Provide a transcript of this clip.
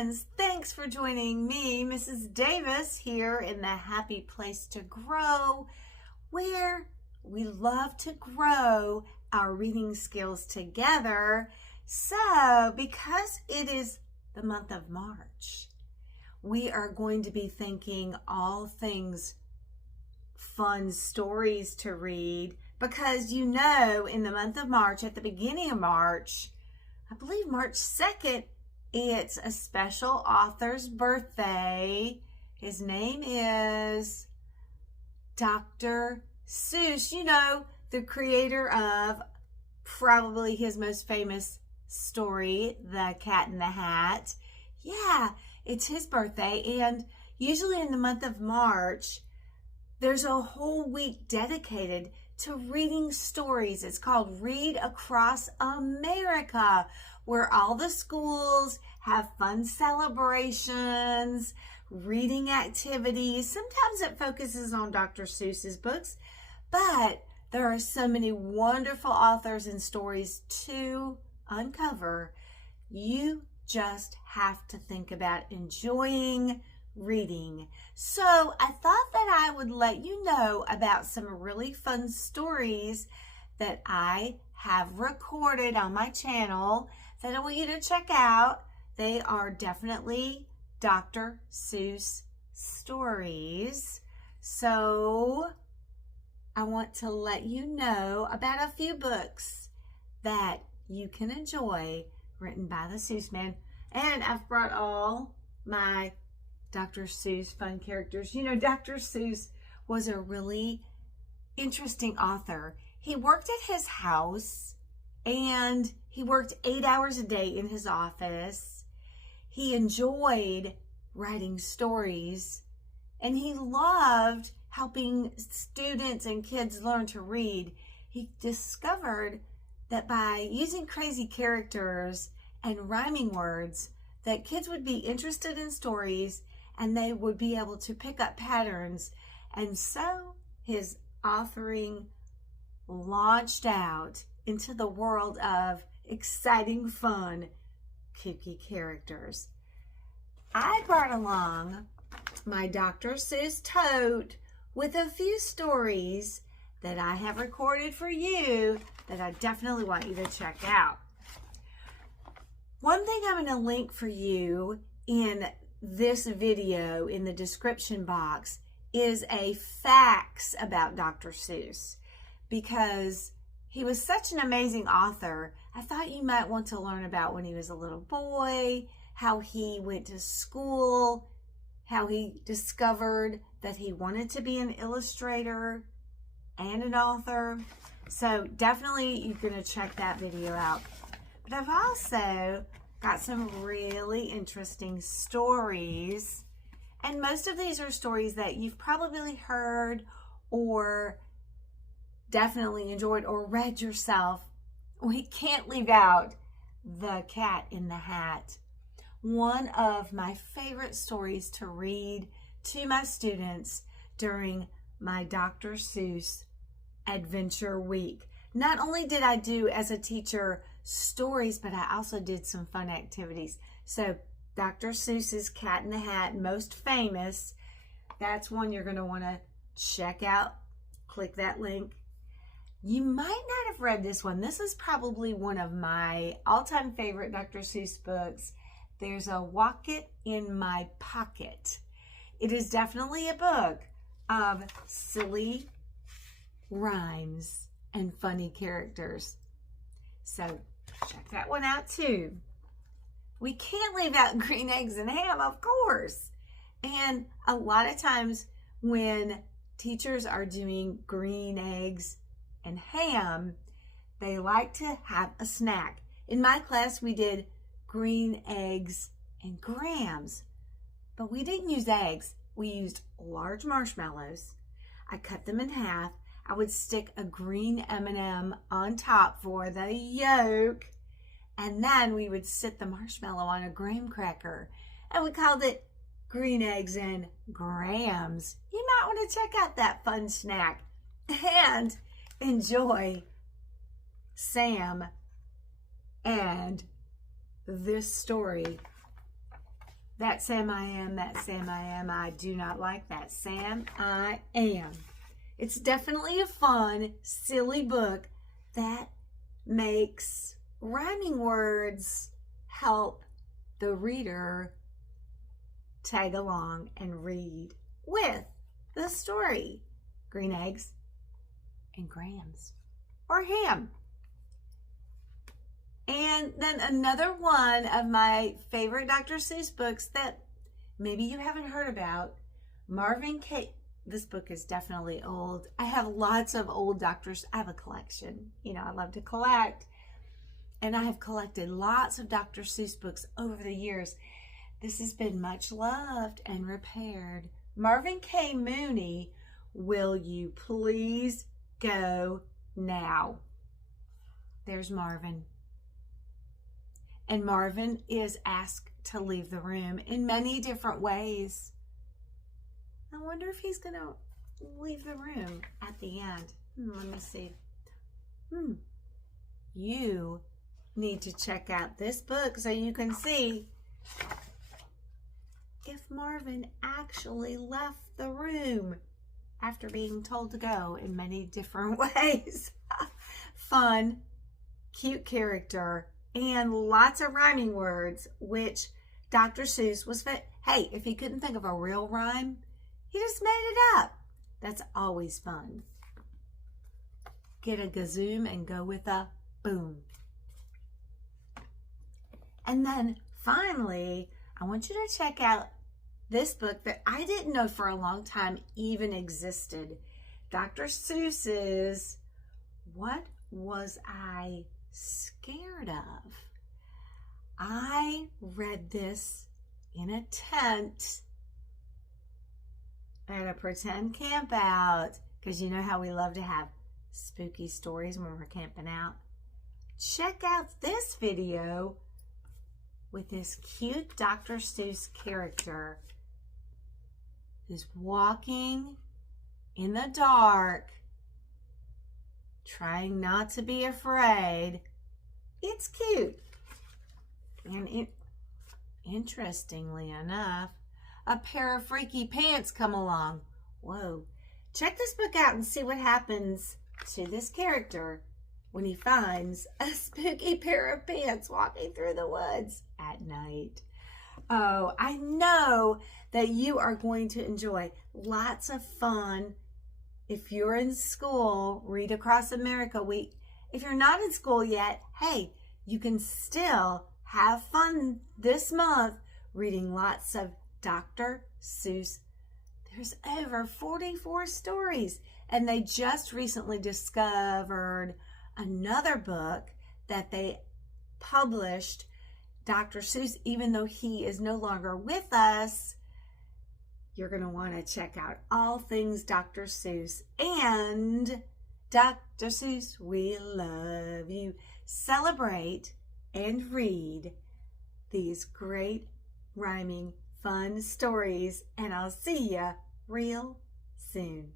friends, thanks for joining me, Mrs. Davis, here in the Happy Place to Grow, where we love to grow our reading skills together. So, because it is the month of March, we are going to be thinking all things fun stories to read, because you know, in the month of March, at the beginning of March, I believe March 2nd, it's a special author's birthday. His name is Dr. Seuss, you know, the creator of probably his most famous story, The Cat in the Hat. Yeah, it's his birthday, and usually in the month of March, there's a whole week dedicated to reading stories. It's called Read Across America, where all the schools have fun celebrations, reading activities. Sometimes it focuses on Dr. Seuss's books, but there are so many wonderful authors and stories to uncover. You just have to think about enjoying reading. So I thought that I would let you know about some really fun stories that I have recorded on my channel that I want you to check out. They are definitely Dr. Seuss stories. So I want to let you know about a few books that you can enjoy written by the Seuss man. And I've brought all my Dr. Seuss fun characters. You know, Dr. Seuss was a really interesting author. He worked at his house and he worked 8 hours a day in his office. He enjoyed writing stories and he loved helping students and kids learn to read. He discovered that by using crazy characters and rhyming words, that kids would be interested in stories and they would be able to pick up patterns. And so his authoring launched out into the world of exciting, fun, kooky characters. I brought along my Dr. Seuss tote with a few stories that I have recorded for you that I definitely want you to check out. One thing I'm going to link for you in this video in the description box is a facts about Dr. Seuss, because he was such an amazing author. I thought you might want to learn about when he was a little boy, how he went to school, how he discovered that he wanted to be an illustrator and an author. So definitely you're going to check that video out. But I've also got some really interesting stories. And most of these are stories that you've probably heard or definitely enjoyed or read yourself. We can't leave out The Cat in the Hat. One of my favorite stories to read to my students during my Dr. Seuss Adventure Week. Not only did I do as a teacher stories, but I also did some fun activities. So Dr. Seuss's Cat in the Hat, most famous, that's one you're going to want to check out. Click that link. You might not have read this one. This is probably one of my all-time favorite Dr. Seuss books. There's a Wocket in My Pocket. It is definitely a book of silly rhymes and funny characters. So check that one out too. We can't leave out green eggs and ham, of course. And a lot of times when teachers are doing green eggs and ham, they like to have a snack. In my class, we did green eggs and grams, but we didn't use eggs. We used large marshmallows. I cut them in half. I would stick a green M&M on top for the yolk, and then we would sit the marshmallow on a graham cracker, and we called it green eggs and grams. You might want to check out that fun snack and enjoy Sam and this story That Sam I am, that Sam I am, I do not like that Sam I am. It's definitely a fun, silly book that makes rhyming words help the reader tag along and read with the story. Green eggs and grams or ham. And then another one of my favorite Dr. Seuss books that maybe you haven't heard about, Marvin K. This book is definitely old. I have lots of old doctors. I have a collection. You know, I love to collect. And I have collected lots of Dr. Seuss books over the years. This has been much loved and repaired. Marvin K. Mooney, will you please go now? There's Marvin. And Marvin is asked to leave the room in many different ways. I wonder if he's going to leave the room at the end. Let me see. You need to check out this book so you can see if Marvin actually left the room after being told to go in many different ways. Fun, cute character, and lots of rhyming words, which Dr. Seuss was hey, if he couldn't think of a real rhyme, he just made it up. That's always fun. Get a gazoom and go with a boom. And then finally, I want you to check out this book that I didn't know for a long time even existed. Dr. Seuss's What Was I Scared Of? I read this in a tent at a pretend camp out, because you know how we love to have spooky stories when we're camping out. Check out this video with this cute Dr. Seuss character who's walking in the dark, trying not to be afraid. It's cute. And interestingly enough, a pair of freaky pants come along. Whoa. Check this book out and see what happens to this character when he finds a spooky pair of pants walking through the woods at night. Oh, I know that you are going to enjoy lots of fun. If you're in school, Read Across America Week. If you're not in school yet, hey, you can still have fun this month reading lots of Dr. Seuss. There's over 44 stories, and they just recently discovered another book that they published, Dr. Seuss, even though he is no longer with us. You're going to want to check out all things Dr. Seuss. And Dr. Seuss, we love you. Celebrate and read these great rhyming fun stories, and I'll see ya real soon.